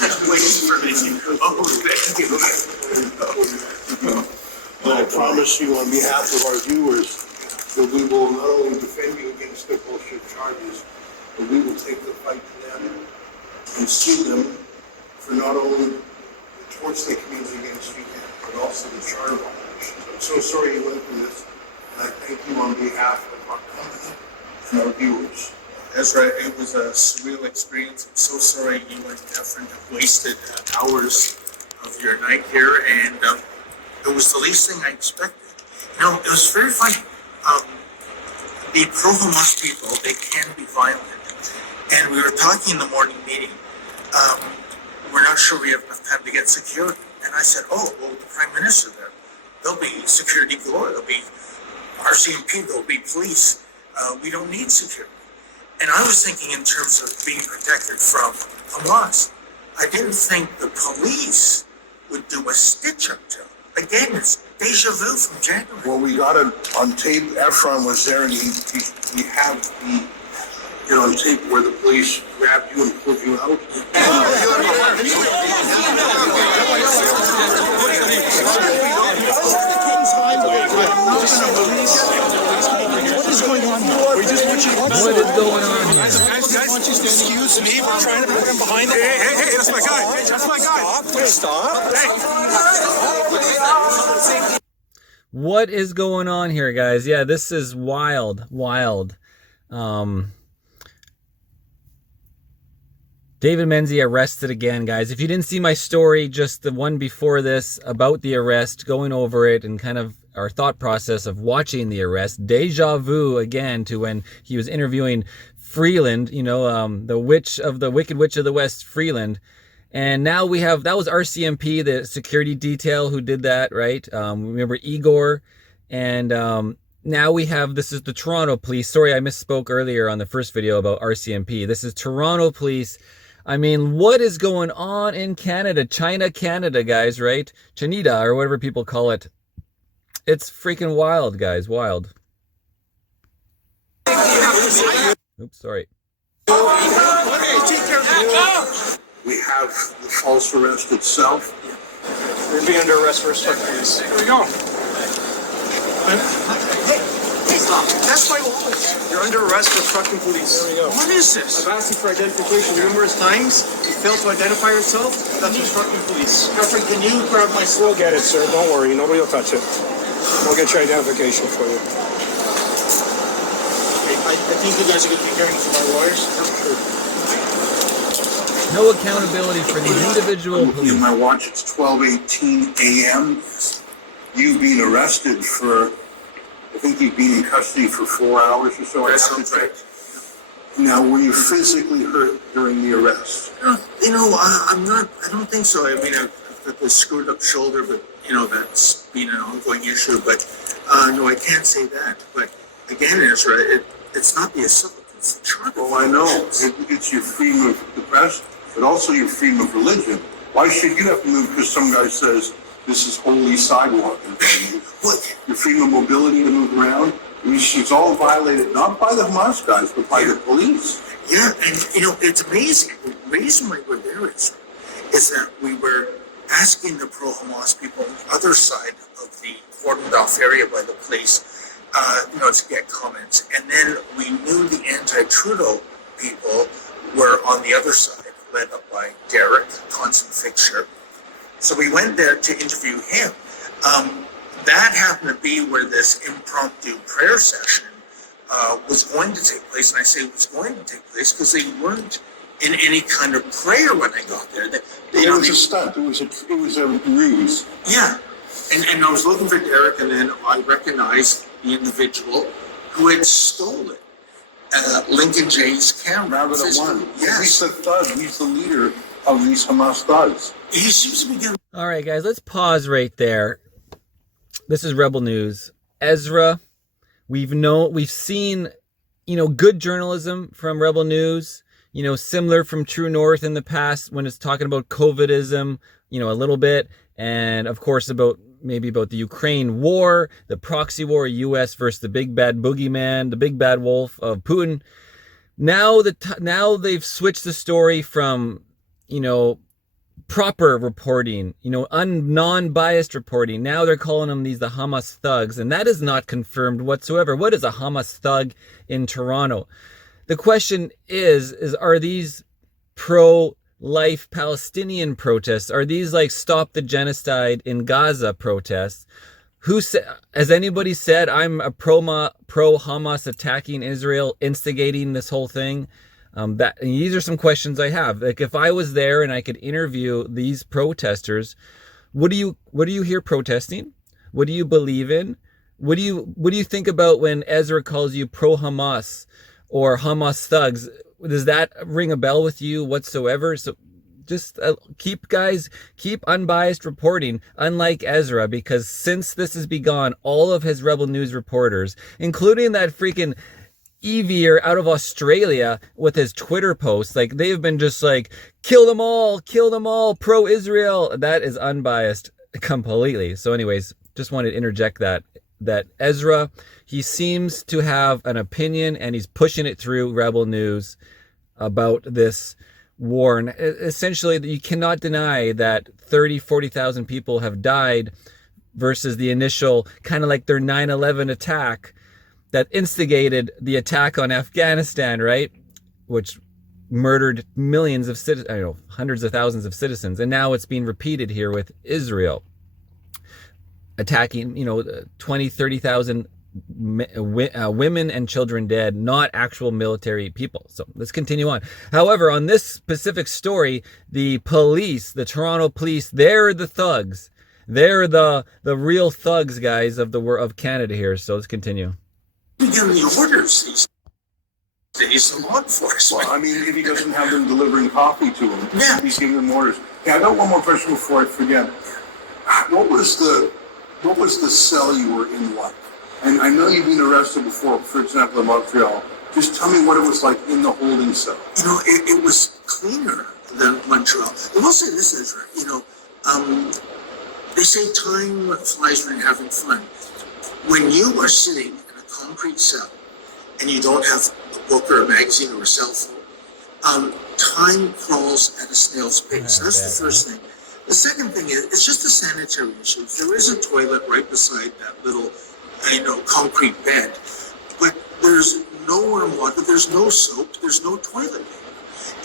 Waiting for me. Oh, thank you. I promise you on behalf of our viewers that we will not only defend you against their bullshit charges, but we will take the fight to them and sue them for not only the torts they committed against you, but also the charter violations. I'm so sorry you went through this, and I thank you on behalf of our company and our viewers. Ezra, it was a surreal experience. I'm so sorry you and Efren have wasted hours of your night here, and it was the least thing I expected. You know, it was very funny. The pro-Hamas people, they can be violent. And we were talking in the morning meeting, we're not sure we have enough time to get security. And I said, oh, well, the Prime Minister there, there'll be security galore, there'll be RCMP, there'll be police. We don't need security. And I was thinking in terms of being protected from Hamas. I didn't think the police would do a stitch-up job. Again, it's deja vu from January. Well, we got it on tape. Efron was there, and we have it on tape where the police grabbed you and pulled you out. What is going on here? What is going on here? Guys, excuse me. We're trying to put him behind it. Hey, that's my guy. Hey, that's my guy. Stop. Hey. What is going on here, guys? Yeah, this is wild. David Menzies arrested again, guys. If you didn't see my story, just the one before this about the arrest, going over it and kind of our thought process of watching the arrest, deja vu again to when he was interviewing Freeland, you know, the Wicked Witch of the West, Freeland. And now we have, that was RCMP, the security detail who did that, right? Remember Igor? And now we have, this is the Toronto police. Sorry, I misspoke earlier on the first video about RCMP. This is Toronto police. I mean, what is going on in Canada? China, Canada, guys, right? Chanida, or whatever people call it. It's freaking wild, guys, wild. Oops, sorry. We have the false arrest itself. We'll be under arrest for obstructions. Here we go. Hey, stop. That's my wallet. You're under arrest for obstructing police. There we go. What is this? I've asked you for identification numerous times. You failed to identify yourself. That's obstructing police. Jeffrey, can you grab my We'll get it, sir. Don't worry. Nobody will touch it. We'll get your identification for you. I think you guys are going to be hearing from our lawyers. No accountability for these individual police. In my watch, it's 12:18 a.m. You've been arrested for, I think you've been in custody for 4 hours or so. That sounds right. Now, were you physically hurt during the arrest? You know, I'm not, I don't think so. I mean, I've got this screwed up shoulder, but, you know, that's been an ongoing issue. But, no, I can't say that. But, again, Ezra, it's not the assault, it's the charter. Oh, I know. It's your freedom of the press, but also your freedom of religion. Why should you have to move because some guy says this is holy sidewalk in front of you? What? Your freedom of mobility to move around? It's all violated, not by the Hamas guys, but by the police. Yeah, and, you know, it's amazing. The reason why we're there is that we were asking the pro-Hamas people on the other side of the cordoned-off area by the police, you know, to get comments. And then we knew the anti-Trudeau people were on the other side, led up by Derek, a constant fixture. So we went there to interview him. That happened to be where this impromptu prayer session was going to take place. And I say it was going to take place because they weren't in any kind of prayer when I got there. It was a stunt. It was a ruse. Yeah. And I was looking for Derek, and then I recognized the individual who had stolen Lincoln J's camera. Yes. He's the thug. He's the leader of these Hamas thugs. He seems to be getting... All right, guys, let's pause right there. This is Rebel News. Ezra, we've seen, you know, good journalism from Rebel News, you know, similar from True North in the past when it's talking about COVIDism, you know, a little bit. And of course, maybe about the Ukraine war, the proxy war, US versus the big bad boogeyman, the big bad wolf of Putin. Now they've switched the story from, you know, proper reporting, non-biased reporting. Now they're calling them the Hamas thugs, and that is not confirmed whatsoever. What is a Hamas thug in Toronto? The question is are these pro-life Palestinian protests? Are these like stop the genocide in Gaza protests? Has anybody said I'm a pro-Hamas attacking Israel, instigating this whole thing? These are some questions I have. Like, if I was there and I could interview these protesters, what do you hear protesting? What do you believe in? What do you think about when Ezra calls you pro-Hamas or Hamas thugs? Does that ring a bell with you whatsoever? So just keep unbiased reporting, unlike Ezra, because since this has begun, all of his Rebel News reporters, including that freaking Evier out of Australia with his Twitter posts, like, they've been just like, kill them all, pro-Israel. That is unbiased completely. So anyways, just wanted to interject that Ezra, he seems to have an opinion and he's pushing it through Rebel News about this war. And essentially, you cannot deny that 40,000 people have died versus the initial kind of like their 9/11 attack that instigated the attack on Afghanistan, right? Which murdered millions of citizens, hundreds of thousands of citizens. And now it's being repeated here with Israel, attacking, 20, 30,000 women and children dead, not actual military people. So let's continue on. However, on this specific story, the police, the Toronto police, they're the thugs. They're the real thugs, guys, of Canada here. So let's continue. You give the orders these days to law enforcement. Well, I mean, if he doesn't have them delivering coffee to him, Yeah. he's giving them orders. Yeah, I got one more question before I forget. What was the cell you were in like? And I know you've been arrested before, for example, in Montreal. Just tell me what it was like in the holding cell. It was cleaner than Montreal. I will say this, Ezra, they say time flies when you're having fun. When you are sitting in a concrete cell and you don't have a book or a magazine or a cell phone, time crawls at a snail's pace. That's the first thing. The second thing is, it's just a sanitary issue. There is a toilet right beside that little, concrete bed, but there's no warm water, there's no soap, there's no toilet,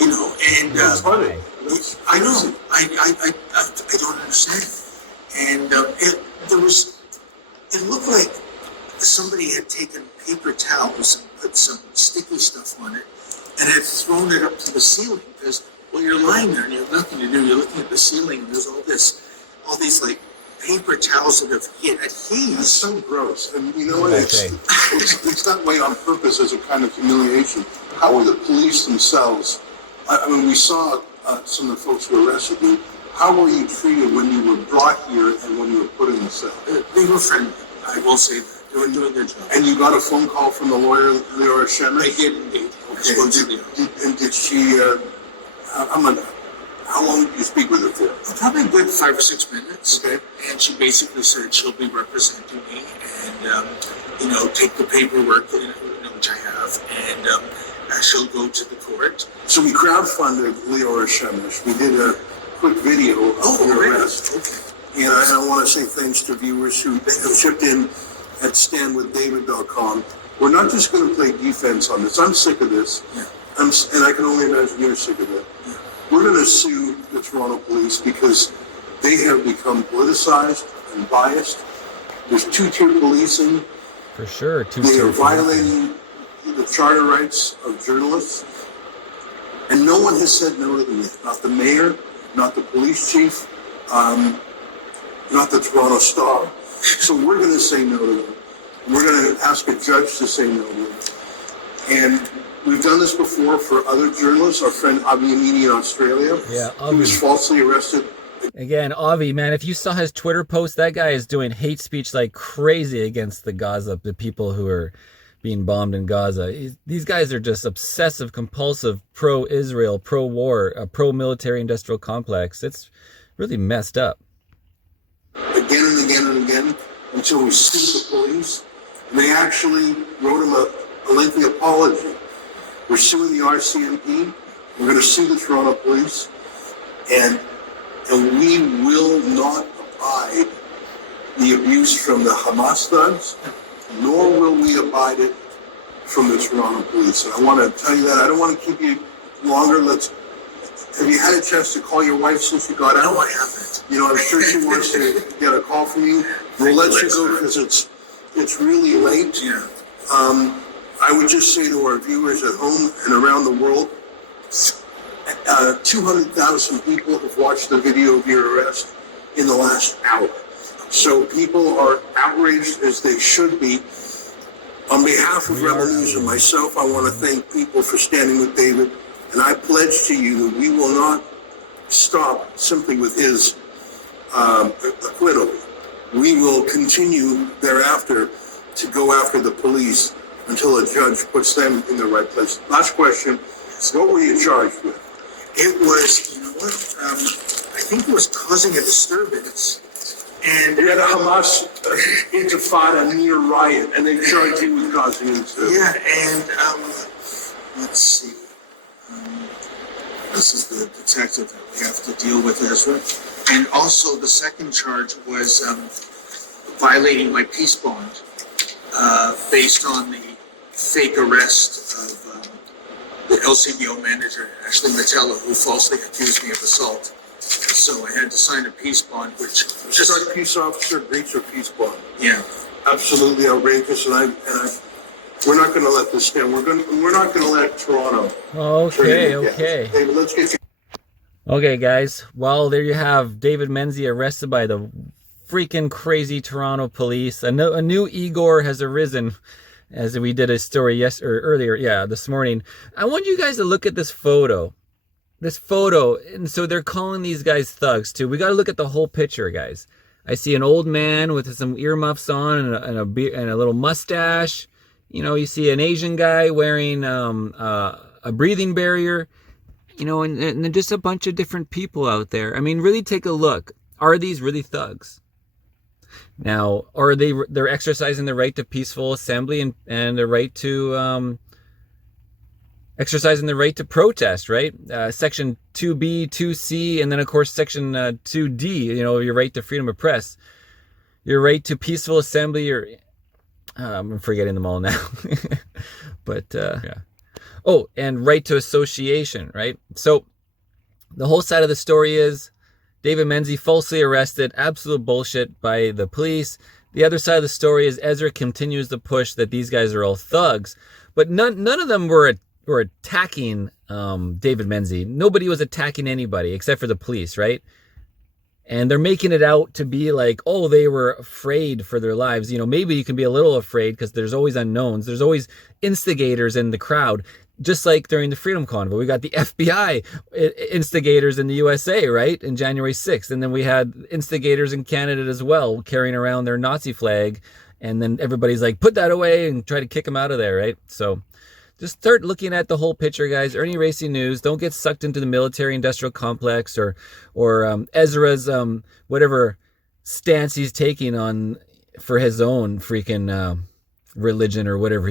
and I know, I don't understand. And it looked like somebody had taken paper towels and put some sticky stuff on it and had thrown it up to the ceiling, because you're lying there and you have nothing to do. You're looking at the ceiling and there's all these like paper towels that have adhesed. That's so gross. And you know what? It's that way on purpose as a kind of humiliation. How were the police themselves? I mean, we saw some of the folks who arrested you. How were you treated when you were brought here and when you were put in the cell? They were friendly. I will say that. They were doing their job. And you got a phone call from the lawyer, Leora Shemesh? I did indeed. Okay. And did she, how long did you speak with her for? Probably a good 5 or 6 minutes. Okay. And she basically said she'll be representing me and, take the paperwork, which I have, and she'll go to the court. So we crowdfunded Leora Shemesh. We did a quick video of your arrest. Okay. And I want to say thanks to viewers who have chipped in at standwithdavid.com. We're not just going to play defense on this. I'm sick of this. Yeah. And I can only imagine you're sick of it. Yeah. We're going to sue the Toronto police because they have become politicized and biased. There's two-tier policing. For sure. They are violating the charter rights of journalists. And no one has said no to them yet. Not the mayor, not the police chief, not the Toronto Star. So we're going to say no to them. We're going to ask a judge to say no to them. And we've done this before for other journalists. Our friend Avi Amini in Australia, he was falsely arrested. Again, Avi, man, if you saw his Twitter post, that guy is doing hate speech like crazy against the people who are being bombed in Gaza. These guys are just obsessive, compulsive, pro-Israel, pro-war, pro-military industrial complex. It's really messed up. Again and again and again, until we sued the police. And they actually wrote him a lengthy apology. We're suing the RCMP. We're going to sue the Toronto police. And and we will not abide the abuse from the Hamas thugs, nor will we abide it from the Toronto police. And I want to tell you that. I don't want to keep you longer. Have you had a chance to call your wife since you got out? No, I haven't. You know, I'm sure she wants to get a call from you. We'll let you go because it's really late. Yeah. I would just say to our viewers at home and around the world, 200,000 people have watched the video of your arrest in the last hour. So people are outraged, as they should be. On behalf of Rebel News and myself, I want to thank people for standing with David. And I pledge to you that we will not stop simply with his acquittal. We will continue thereafter to go after the police until a judge puts them in the right place. Last question, what were you charged with? It was, you know what, I think it was causing a disturbance. And You had a Hamas intifada near riot, and they charged you with causing a disturbance. yeah, and let's see. This is the detective that we have to deal with, Ezra. And also the second charge was violating my peace bond based on the fake arrest of the LCBO manager, Ashley Matella, who falsely accused me of assault. So I had to sign a peace bond, which just, Just peace officer breach or peace bond. yeah. Absolutely outrageous, and we're not going to let this stand. We're not going to let Toronto. turn it against. Okay. David, let's get you. Okay, guys. Well, there you have David Menzies arrested by the freaking crazy Toronto police. A new Igor has arisen, as we did a story earlier, this morning. I want you guys to look at this photo. And so they're calling these guys thugs too. We got to look at the whole picture, guys. I see an old man with some earmuffs on and a little mustache. You know, you see an Asian guy wearing a breathing barrier. You know, and just a bunch of different people out there. I mean, really take a look. Are these really thugs? Now, are they're exercising the right to peaceful assembly and the right to exercising the right to protest, right? Section 2B, 2C, and then of course Section 2D, you know, your right to freedom of press, your right to peaceful assembly, or I'm forgetting them all now. But yeah. Oh, and right to association, right? So the whole side of the story is David Menzies falsely arrested, absolute bullshit by the police. The other side of the story is Ezra continues to push that these guys are all thugs, but none of them were attacking David Menzies. Nobody was attacking anybody except for the police, right? And they're making it out to be like, oh, they were afraid for their lives. You know, maybe you can be a little afraid because there's always unknowns. There's always instigators in the crowd. Just like during the Freedom Convoy, we got the FBI instigators in the USA, right? In January 6th. And then we had instigators in Canada as well, carrying around their Nazi flag. And then everybody's like, put that away and try to kick them out of there, right? So just start looking at the whole picture, guys. Irnieracing News. Don't get sucked into the military-industrial complex or Ezra's whatever stance he's taking on for his own freaking religion or whatever